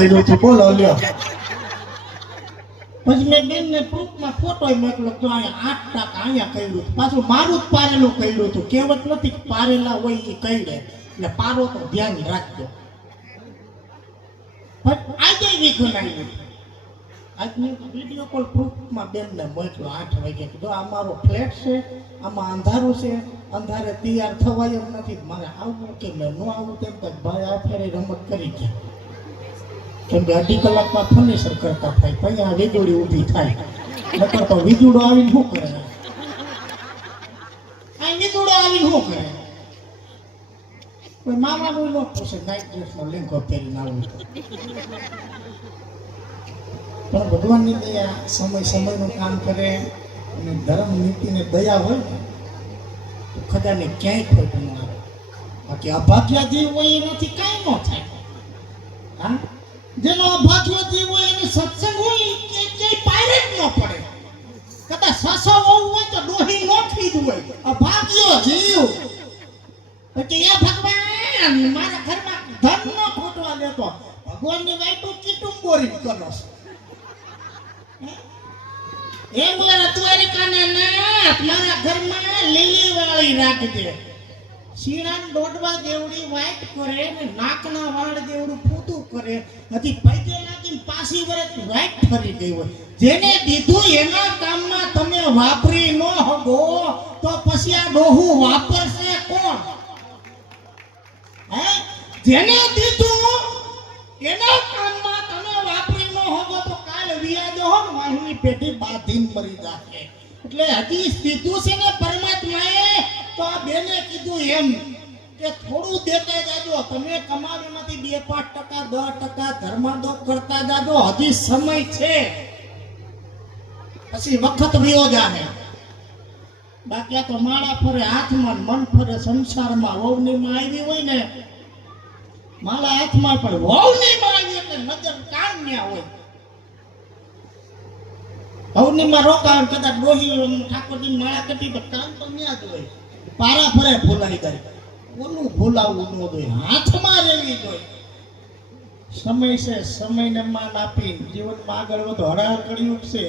લઈ છું બોલો લ્યો. પછી મેં બેનને પ્રૂફમાં ફોટો મોકલો તો અહીંયા 8% અહીંયા કર્યું પાછું મારું જ પારેલું કર્યું હતું. કહેવત નથી કે પારેલા હોય એ કહી દે એટલે પારો તો ધ્યાન રાખજો. આજે વિખણાયું આજની વિડીયો કોલ પ્રૂફમાં બેનને મોકલો 8 વાગે કીધું આ મારો ફ્લેટ છે, આમાં અંધારું છે, અંધારે તૈયાર થવાય એમ નથી, મારે આવવું કે મેં ન આવું તેમ તો ભાઈ આ ફેરે રમત કરી ગયા. કેમ કે 2.5 કલાકમાં ફર્નિચર કરતા થાય પછી આ વીજળી ઊભી થાય નકર તો વીજળો આવીને શું કરે? આ વીજળો આવીને શું કરે? કોઈ મામાનું ન પૂછે નાઇટ ડ્રેસનો લેંઘો પહેરીને આવું પણ ભગવાનની દયા સમય સમયનું કામ કરે અને ધર્મ નીતિને દયા હોય ને તો ખજાને ક્યાંય ખોટ ન આવે. બાકી અભાગ્યા જીવ હોય એનાથી કાંઈ ન થાય. હા, જેનો અભાગ્ય જીવ હોય એને સત્સંગ હોય કે ક્યાંય પાયરેટ ન પડે. કદાચ સસો હોવું હોય તો ડોહી નો ખરીદવું હોય. અભાગ્યો જીવ પછી એ ભગવાન મારા ઘરમાં ધન ન ખોટવા દેતો. ભગવાનની વાઈટું કીટું બોરી કરો એ મારા દ્વારિકાના નાથ મારા ઘરમાં લીલી વાળી રાખજે. શીણાન દોડવા જેવડી વાઈટ કરે ને નાકના વાળ જેવડું ફૂટું કરે, હજી પૈકે લાગીને પાછી વરસ વાઈટ ફરી ગઈ હોય. જેને દીધું એના કામમાં તમે વાપરી ન હગો તો પછી આ ડોહું વાપરશે કોણ? હે, જેને દીધું એના કામમાં તમે વાપરી ન હગો તો કાલ વિયાજો હો વાહની પેટી બાંધીને મરી જાશે. એટલે હજી દીધું છે ને પરમાત્માએ તો આ બેને કીધું એમ કે થોડું દેતા જાજો. તમે કમાણીમાંથી 2-5%, 10% ધર્માદો કરતા જાજો. હજી સમય છે, પછી વખત વિયો જાહે. બાકી આ તો માળા ફરે હાથમાં, મન ફરે સંસારમાં. વહુની માં આવી હોય ને માળા હાથમાં પણ વહુની માં આવી એટલે નજર કાન્યા હોય. વહુની માં રોકાણ કદાચ ડોહી ઠાકોરજી માળા કટી તો કામ તો ન્યા જ હોય. પારા ફરે ભૂલાઈ જાય. ઓલું ભૂલાવવું ન જોઈએ, હાથમાં રહેવી જોઈએ. સમય છે, સમયને માન આપી જીવનમાં આગળ વધો. હળહળ કળિયુગ છે,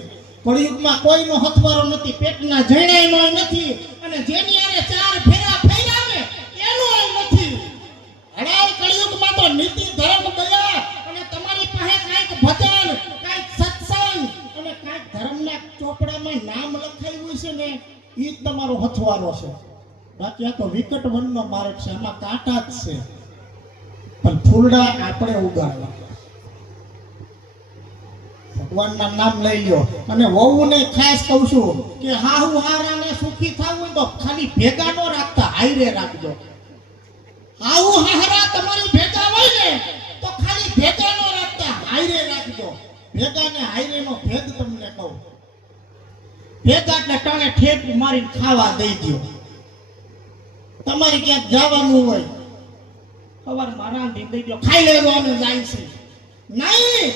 કળિયુગમાં કોઈનો હથવારો નથી, પેટના જણાયનો નથી, અને જેની આરે 4 ફેરા ફેર્યા ને એનો નથી. હળહળ કળિયુગમાં તો નીતિ ધર્મ દયા અને તમારી પાસે કાંઈક ભજન, કાંઈક સત્સંગ અને કાંઈક ધર્મના ચોપડામાં નામ લખાયું છે ને એ જ તમારો હથવારો છે. બાકી આ તો વિકટ વનનો માર્ગ છે, આમાં કાંટા જ છે, પણ ફૂલડા આપણે ઉગાડવા. ભગવાનના નામ લઈ લ્યો. અને વહુને ખાસ કહું છું કે હાહુ હારાને સુખી થવું હોય તો ખાલી ભેગા ન રાખતા, હાયરે રાખજો. હાહુ હારા તમારી ભેગા હોય ને તો ખાલી ભેગા ન રાખતા, હાયરે રાખજો. ભેગા ને હાયરે નો ભેદ તમને કહું. ભેગા એટલે ટાણે ઠેક મારીને ખાવા દઈ દો. તમારે ક્યાંક જવાનું હોય સવારમાં રાંધી દઈ દો, ખાઈ લેવાનું જાય છે. નહીં,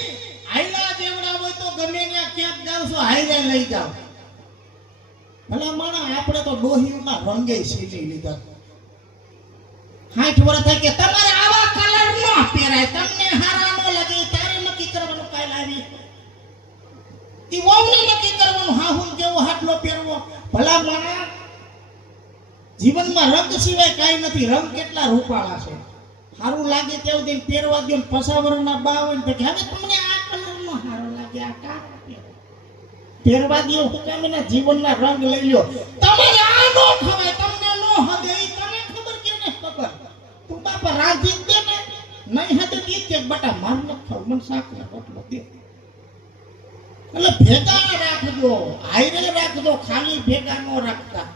હાઈલા જેવડા હોય તો ગમે ત્યાં ક્યાંક જાવ છો હાઈરે લઈ જાવ. ભલા માણા આપણે તો ડોહીના રંગે સીલી લીધા. 60 વર્ષ થાય કે તમારે આવા કલર ન પહેરાય, તમને હારા ન લાગે, તારે નક્કી કરવાનું કાલ આવી. ઈ વહુને નક્કી કરવાનું હાહુન જેવો હાટલો પહેરવો. ભલા માણા જીવનમાં રંગ સિવાય કાઈ નથી. રંગ કેટલા રૂપાળા છે. સારું લાગે તેવું દિન પહેરવા દો. પસાવરના બા હોય ને કે હવે તમને આ કલરનો સારો લાગે, આ કાળો પહેરવા દો. હુકામીના જીવનના રંગ લઈ લ્યો. તમારે આ નો ખવાય, તમને નો હદે ઈ તને ખબર કે ને ખબર. તું બાપા રાંધી દે ને નહીં હદે ઈ કે બટા માર ન ખાવ, મને શાક ને રોટલો દે. એટલે ભેગા રાખજો, હાયરે રાખજો, ખાલી ભેગા નો રાખતા.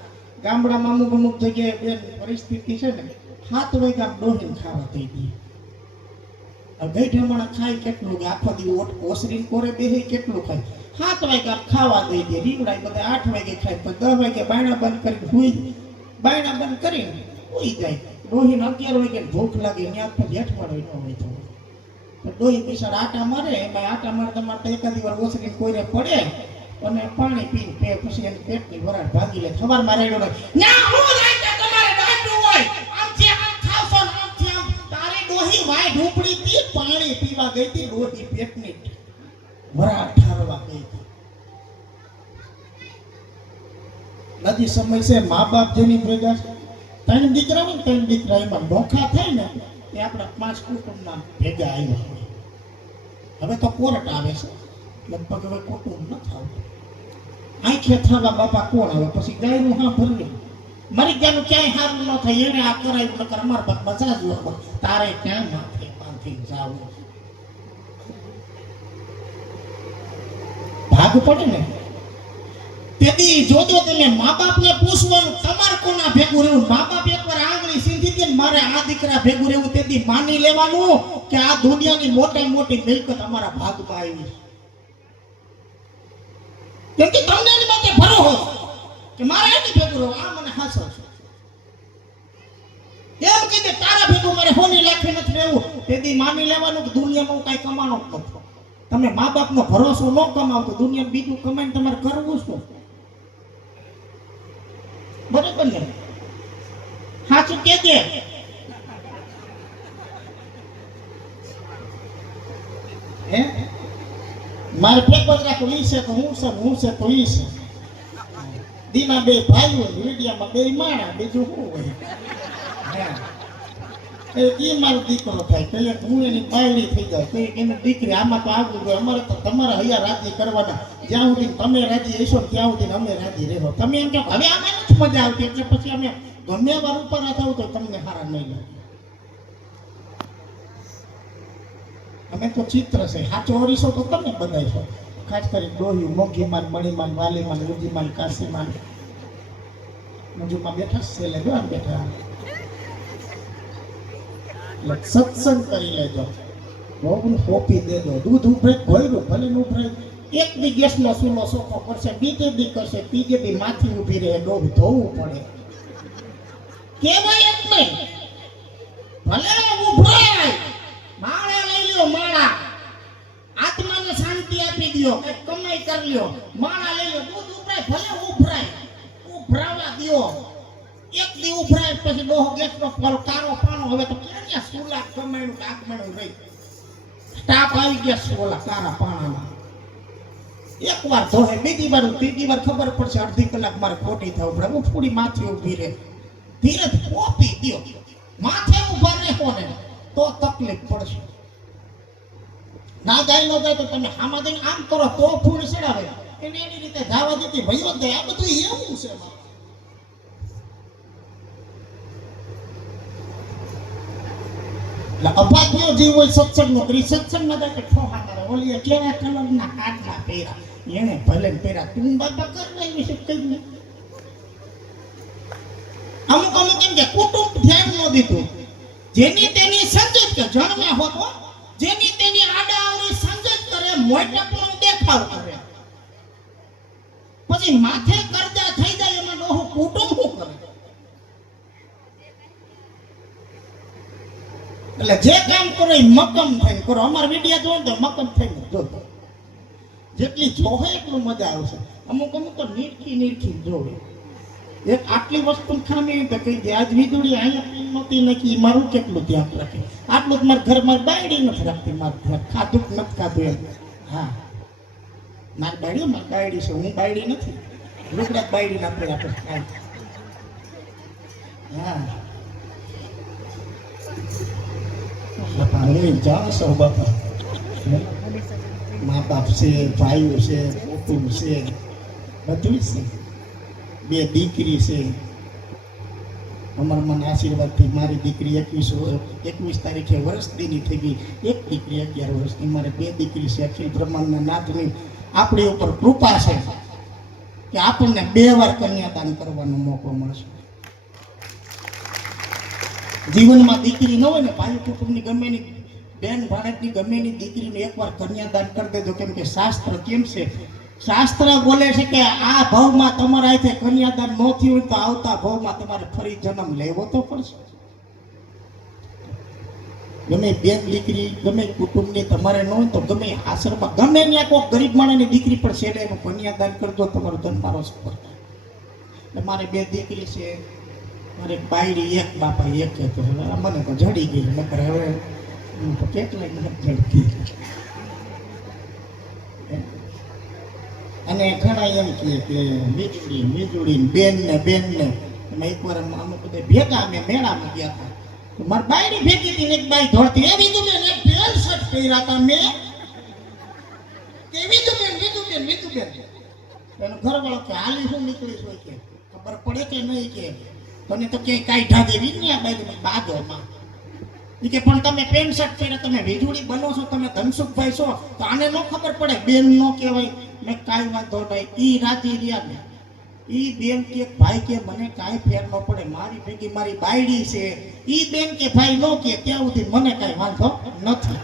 ગામડામાં અમુક જગ્યાએ બેન પરિસ્થિતિ છે ને 7 વાગ્યા ડોહીને ખાવા થઈ ગઈ. ગઈઢે માણસ ખાય કેટલું, આખો દી ઓસરી કોરે બેહી કેટલું ખાય. 7 વાગ્યા ખાવા દઈ દે. રીવડાય બધા 8 વાગે ખાય, તો 10 વાગે બાયણા બંધ કરીને હુઈ, બાયણા બંધ કરીને હુઈ જાય. ડોહીને 11 વાગે ભૂખ લાગે, ત્યાં પછી અઠવાડિયું ન હોય તો ડોહી પીસર આટા મારે. એમાં આટા મારતા મારતા એકાદી વાર ઓસરી કોરે પડે અને પાણી પીને પછી એની પેટની વરાળ ભાગી લે. સવારમાં રેડો ના હું રાઈતા તમારે દાંડું હોય આમથી આમ ખાવશો, આમથી આમ. તારી ડોહી વાય ઢોપડી પી, પાણી પી પીવા ગઈ હતી, લોહી પેટની વરા ઠારવા ગઈ હતી. નદી સમય છે, મા બાપ જેની ભેગા છે, ત્રણ દીકરા હોય ને, ત્રણ દીકરા એમાં નોખા થાય ને એ આપણા 5 કુટુંબના ભેગા આવ્યા હોય. હવે તો કોર્ટ આવે છે, લગભગ હવે કુટુંબ ન થાવ. આંખે થવા બાપા કોણ આવે? પછી ગાયનું હા ભરવું. મરી ગયાનું ક્યાંય સારું ન થાય, એને આ કરાયું નકર અમાર બાપ મજા જ લોકો તારે ક્યાં માથે બાંધી જાવું. ભાગ પડે ને તેથી જોજો તમે મા બાપને પૂછવાનું તમારે કોના ભેગું રહેવું. મા બાપ એકવાર આંગળી સીધી દે ને મારે આ દીકરા ભેગું રહેવું, તેથી માની લેવાનું કે આ દુનિયાની મોટી મોટી મિલકત અમારા ભાગમાં આવી છે. કેમ કે તમને એની માટે ભરોસો કે મારે એની ભેગું રહેવું, આ મને હાસો છે. એમ કીધે તારા ભેગું મારે હોની લાખી નથી રહેવું, તેથી માની લેવાનું કે દુનિયામાં કઈ કમાનો જ નથી. તમે મા બાપનો ભરોસો ન કમાવ તો દુનિયામાં બીજું કમાઈને તમારે કરવું શું? બરોબર ને? સાચું કેજે. હે મારે ફેંકો જ રાખો, ઈ છે તો હું છે, હું છે તો ઈ છે. દીના બે ભાઈઓ મીડિયામાં બે માણા, બીજું શું હોય? એ મારો દીકરો થાય, કહીએ હું એની બાયડી થઈ જાય, કહીએ એની દીકરી. આમાં તો આગળ હોય, અમારે તો તમારે હૈયા રાજી કરવાના. જ્યાં સુધી તમે રાજી હશો ત્યાં સુધી અમે રાજી રહો. તમે એમ કહો હવે આમાં નથી મજા આવતી, એટલે પછી અમે ગમે વાર ઉપર થાવ તો તમને સારા નહીં લાગે. અમે તો ચિત્ર છે, સાચો હરીશો તો તમે બનાવીશો. ખાસ કરી ડોહ્યું, મોઘીમાન, મણીમાન, વાલીમાન, ઉજીમાન, કાશીમાન મંજુમાં બેઠા છેલ્લે જો આમ બેઠા. સત્સંગ કરી લેજો, બહુ કોપી દેજો, દૂધ ઉભરે ભર્યું ભલે ઉભરે. એક દી ગેસનો ચૂલો સોખો કરશે, બીજે દી કરશે, ત્રીજે દી માથી ઊભી રહે, ડોહ ધોવું પડે. કેવાય જ નહીં. ભલે ઉભરાય, માળા લઈ લ્યો, માળા આત્માને શાંતિ આપી દો, કઈ કમાઈ કરી લ્યો, માળા લઈ લ્યો. દૂધ ઉભરાય ભલે ઉભરાય, ઉભરાવા દો. એક દી ઉભરાય પછી ડોહ ગેસનો કારો પાણો. હવે તો ક્યાં સુલા કમાઈનું કાકમાણું રહી, સ્ટાફ આવી ગયા સુલા કારા પાણામાં. એક વાર ધોહે, બીજી વાર, ત્રીજી વાર ખબર પડશે અડધી કલાક મારે ખોટી થવું પડે. હું થોડી માથે ઊભી રહે, ધીરે કોપી દો. માથે ઊભા રહો ને તો તકલીફ પડશે. ના જાય ન જાય તો તમે આમાં જઈને આમ કરો તો ફૂલ ચડાવે. એને એની રીતે ધાવા દીધી ભયો જાય. આ બધું એવું છે. અભાગ્યો જીવ હોય સત્સંગનો કરી, સત્સંગમાં જાય કે ઠોહા કરે. ઓલી કેવા કલરના કાટલા પહેરા, એને ભલે પહેરા, તું બાબા કર નહીં વિશે કઈ નહીં. અમુક અમુક એમ કે કુટુંબ ધ્યાન ન દીધું, જેની તેની સંજોજ કે જન્મે હોતો, જેની તેની આડા આવરી સંજોજ કરે, મોટપણું દેખાવ કરે, પછી માથે કરજા થઈ જાય. એમાં ડોહો કુટુંબ શું કરે? એટલે જે કામ કરો એ મક્કમ થઈને કરો. અમારા વિડિયા જોવો તો મક્કમ થઈને જોતો, જેટલી જોહે એટલું મજા આવશે. અમુક અમુક તો નીરખી જોવે. એક આટલી વસ્તુ ખામી તો કહી દે, આજ વીજળી અહીંયા નહોતી નાખી, મારું કેટલું ધ્યાન રાખે. આટલું જ મારા ઘર મારી બાયડી નથી રાખતી, મારું ઘર ખાધું કે નથી ખાધું એમ. હા મારી બાયડી છે, હું બાયડી નથી. લુગડા બાયડી ના પડે આપણે ખાય. હા હું જાણ છો બાપા, મા બાપ છે, ભાઈઓ છે, કુટુંબ છે, બધું છે. બે દીકરી છે. અમર મને આશીર્વાદથી મારી દીકરી 21 તારીખે વર્ષદીની થઈ ગઈ. એક દીકરી 11 વર્ષની. મારે બે દીકરી છે. અખિલ બ્રહ્માંડના નાથની આપણી ઉપર કૃપા છે કે આપણને 2 વાર કન્યાદાન કરવાનો મોકો મળશે. જીવનમાં દીકરી ન હોય ને, ભાઈ કુટુંબની ગમેની બેન ભાણેજની ગમેની દીકરીને એકવાર કન્યાદાન કરી દેજો. કેમ કે શાસ્ત્ર કેમ છે, શાસ્ત્ર બોલે છે કે આ ભાવમાં તમારા હાથે કન્યાદાન ન થયું હોય તો આવતા ભાવમાં તમારે ફરી જન્મ લેવો તો પડશે. ગમે બેન દીકરી ગમે કુટુંબની તમારે ન હોય તો ગમે આશ્રમમાં ગમે ત્યાં કોઈ ગરીબ માણસની દીકરી પણ છે એનું કન્યાદાન કરજો, તમારો જન્મારો સફળ થાય. મારે 2 દીકરી છે, મારે બાયડી એક, બાપા એક. તો મને તો જડી ગઈ. નકર હવે હું તો કેટલાય નથી ઝડપી. અને ઘણા એમ કહે કે વીજળી બેન ને એમાં એકવાર અમે બધા ભેગા અમે મેળામાં ગયા હતા. તો મારી બાયડી ભેગી હતી ને એક બાઈ ધોળતી એ વિધુબેન એક પેલ શર્ટ પહેર્યા હતા મેં કે વિધુબેન એનો ઘરવાળો કે હાલી શું નીકળીશ હોય કે ખબર પડે કે નહીં કે તને તો ક્યાંય કાઢા દેવી જ નહીં આ બાઈ બાદોમાં. એ કે પણ તમે પેન્ટ શર્ટ પહેરે તમે વીજળી બનો છો તમે ધનસુખભાઈ છો તો આને ન ખબર પડે બેન નો કહેવાય. મેં કાંઈ વાંધો નહીં ઈ રાજી રહ્યા ને ઈ બેન કે ભાઈ કે મને કાંઈ ફેર ન પડે મારી ભેગી મારી બાયડી છે ઈ બેન કે ભાઈ નો કે ત્યાં સુધી મને કાંઈ વાંધો નથી.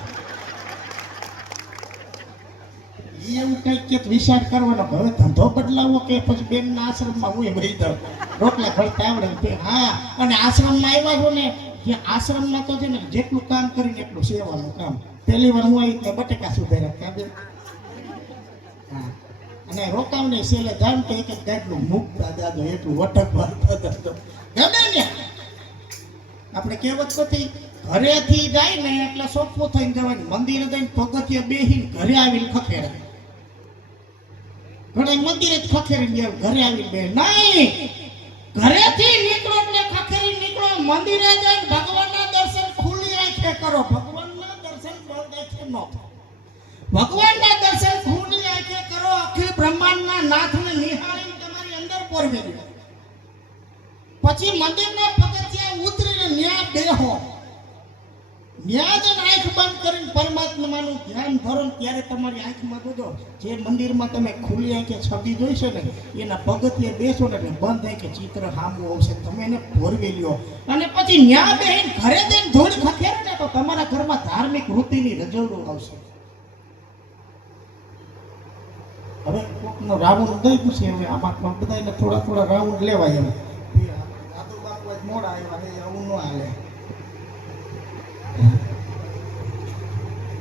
એવું કંઈક કે વિચાર કરવાનો હવે ધંધો બદલાવો કે પછી બેનના આશ્રમમાં હું વહી જાઉં રોટલા ઘડતા આવડે. હા અને આશ્રમમાં આવ્યા છો ને જે આશ્રમમાં તો છે ને જેટલું કામ કરીને એટલું સેવાનું કામ. પહેલી વાર હું આવી ત્યાં બટેકા સુધાર્યા કાબે. હા અને રોકાવને સેલે જામ તો એક જ ગાડલું મૂકતા જાજો એટલું વટક વાળતા જાજો ગમે ને. આપણે કહેવત નથી ઘરેથી જાય ને એટલે સોફો થઈને જવાની મંદિરે જઈને પગથિયે બેહીને ઘરે આવીને ખખેરાય. ઘણા મંદિરે જ ખખેરીને જાય ઘરે આવીને બે નહીં ઘરેથી નીકળો એટલે ખખેરી નીકળો મંદિરે જઈને ભગવાનના દર્શન ખુલ્લી આંખે કરો. ભગવાનના દર્શન બંધ આંખે ન થાય. ભગવાનના દર્શન ખુલ્લી આંખે કરો. અખિલ બ્રહ્માંડના નાથને નિહાળીને તમારી અંદર પોરવી દો. પછી મંદિરના પગથિયા ઉતરીને ન્યા બેહો. ન્યા જ આંખ બંધ કરીને પરમાત્માનું ધ્યાન ધરો ત્યારે તમારી આંખમાં જોજો જે મંદિરમાં તમે ખુલ્લી આંખે છબી જોઈશો ને એના પગથિયે બેસો ને એટલે બંધ આંખે ચિત્ર સામું આવશે. તમે એને પોરવી લ્યો અને પછી ન્યા બેહીને ઘરે જઈને ધૂળ ખખેરે ને તો તમારા ઘરમાં ધાર્મિક વૃત્તિની રજવડું આવશે. હવે કોકનો રાઉન્ડ દઈ પૂછે હવે આમાં બધાને થોડા રાઉન્ડ લેવાય એમ. દાદુ બાપુ જ મોડા આવ્યા આવું ન હાલે.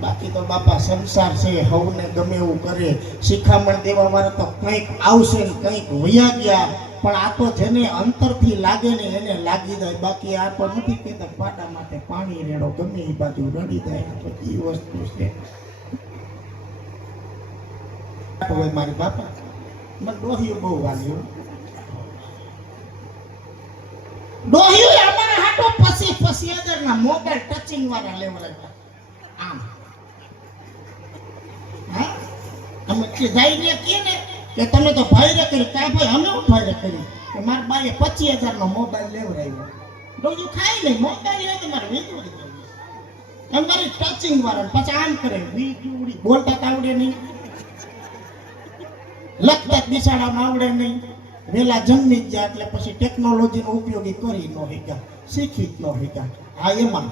બાકી તો બાપા સંસાર છે હવને ગમે એવું કરે શિખામણ દેવા વાળા તો કંઈક આવશે ને કંઈક વયા ગયા પણ આ તો જેને અંતરથી લાગે ને એને લાગી જાય. બાકી આ તો નથી કહેતા પાડા માટે પાણી રેડો ગમે એ બાજુ રડી જાય પછી એ વસ્તુ છે. મારી બાપા મને ડોહિયું બહુ વાગ્યું. ડોહિયું અમારા હાટો પછી અદરના મોબાઈલ ટચિંગ વાળા લેવડાવ્યા. આમ હા અમે કે જઈને કહે ને કે તમે તો ભાઈ કરી કાંઈ ભાઈ અમે હું ભાઈ કરી કે મારા બાએ 25,000 નો મોબાઈલ લેવડાવ્યો. ડોહિયું ખાઈ નહીં મોબાઈલ લે મારે વીજળી અમારી ટચિંગ વાળા પછી આમ કરે વીજળી બોલતા આવડે નહીં લખતા બિસાડામાં આવડે નહીં વેલા જન્મી જ ગયા એટલે પછી ટેકનોલોજીનો ઉપયોગી કરી ન શીખ્યા શીખી જ ન શીખ્યા. આ એમાં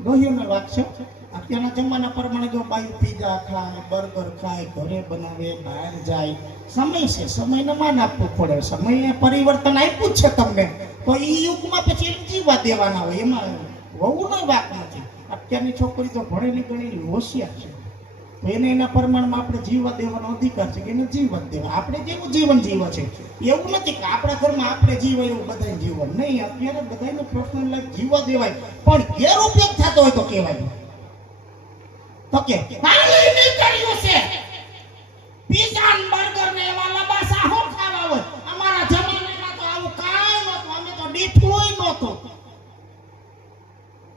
ડોહિયોને વાગશે. અત્યારના જમાના પ્રમાણે જો બાયું પીઝા ખાય બર્ગર ખાય ઘરે બનાવે બહાર જાય સમય છે સમયને માન આપવું પડે. સમયે પરિવર્તન આપ્યું જ છે તમને તો એ યુગમાં પછી જીવવા દેવાના હોય એમાં વહુનો વાક નથી. અત્યારની છોકરી તો ભણેલી ગણેલી હોશિયાર છે તો એને એના પ્રમાણમાં આપણે જીવવા દેવાનો અધિકાર છે કે એને જીવન દેવા. આપણે જેવું જીવન જીવે છે એવું નથી કે આપણા ઘરમાં આપણે જીવાય એવું બધાને જીવન નહીં. અત્યારે બધાને પર્સનલ લાઈફ જીવવા દેવાય પણ ગેરઉપયોગ થતો હોય તો કહેવાય તો કે કાલી નીકળ્યું છે પીઝા ને બર્ગર ને એવા લબાસા હું ખાવા હોય. અમારા જમાનામાં તો આવું કાંઈ નહોતું. અમે તો ડીઠુંય નહોતું.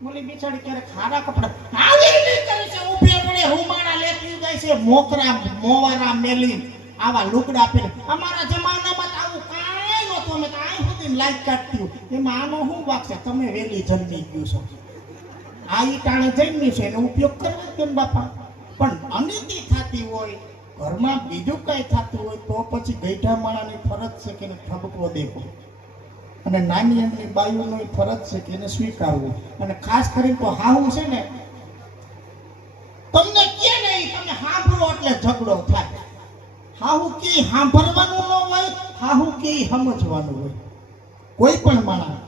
બોલી બિચારી ક્યારે ખારા કપડા કાલી નીકળી છે ઉભે પડે રૂમાણા લેતી જાય છે મોકરા મોવારા મેલી આવા લુગડા પહેરે. અમારા જમાનામાં તો આવું કાંઈ નહોતું. અમે તો આઈ સુધી લાઈટ કાઢતી એમાં આનો શું વાક છે તમે વેલી જન્મી ગયું છો આ ઈ ટાણે જન્મી છે એનો ઉપયોગ કરવા કેમ બાપા. પણ અનિતિ થતી હોય ઘરમાં બીજું કઈ થતું હોય તો પછી ગઈઢા માણાની ફરજ છે કે એને ઠબકો દેવો અને નાની એમની બાયુનો ફરજ છે કે એને સ્વીકારવું. અને ખાસ કરીને તો હાવું છે ને તમને કે નહીં તમે સાંભળો એટલે ઝઘડો થાય. હાવું કે સાંભળવાનું ન હોય હાવું કે સમજવાનું હોય. કોઈ પણ માણસ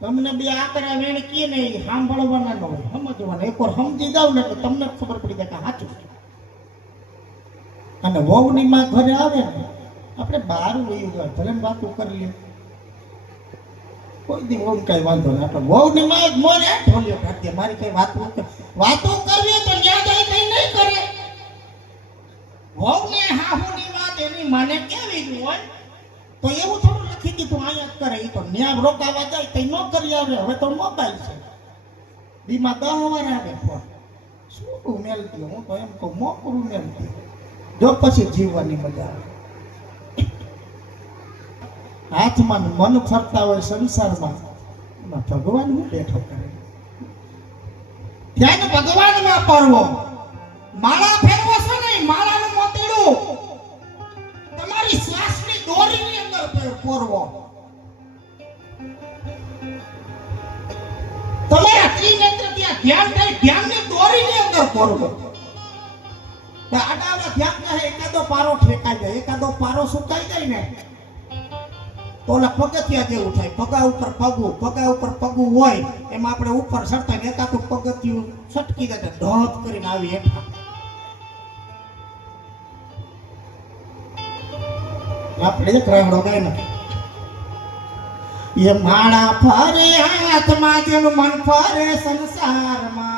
તમને બે આકડા વેણ કે નહીં સાંભળવાના ન હોય સમજવાના. એકવાર સમજી જાવ ને તો તમને ખબર પડી જાય કે સાચું. અને વહુની માં ઘરે આવે ને આપણે બહાર વયું જાય ભલે વાતો કરી લે કોઈ દી વહુ કઈ વાંધો નહીં. આપણે વહુની માં જ મોરે ઢોલ્યો કાઢીએ મારી કઈ વાત વાતો કરવી તો ન્યા જાય કઈ નહીં કરે. વહુને હાહુની વાત એની માને કેવી જ હોય તો એવું થોડું લખી દીધું અહીંયા જ કરે. એ તો ન્યા રોકાવા જાય તો ન કરી આવે. હવે તો મોબાઈલ છે, દીમાં 10 વાર આવે ફોન. શું મેલતી, હું તો એમ કહું મોકરું મેલતી, જો પછી જીવવાની મજા આવે. હાથમાં મન ફરતા હોય સંસારમાં, એમાં ભગવાન હું બેઠો કરે. ધ્યાન ભગવાનમાં પરવો. માળા ફેરવો છો ને, માળાનું મોતીડું તમારી શ્વાસની દોરીની અંદર પરવો. તમારા ત્રિનેત્ર ત્યાં ધ્યાન થાય, ધ્યાનની દોરીની અંદર પરવો. આડાવડા ધ્યાન થાય, એકાદો પારો ઠેકાઈ જાય, એકાદો પારો સુકાઈ જાય ને તો ઓલા પગથિયા જેવું થાય. પગા ઉપર પગું હોય એમાં આપણે ઉપર ચડતા ને એકાદું પગથિયું છટકી જાય, ઢોત કરીને આવી હેઠા. આપણે એક રાવડો ગાય ને, એ માળા ફરે હાથમાં જેનું મન ફરે સંસારમાં.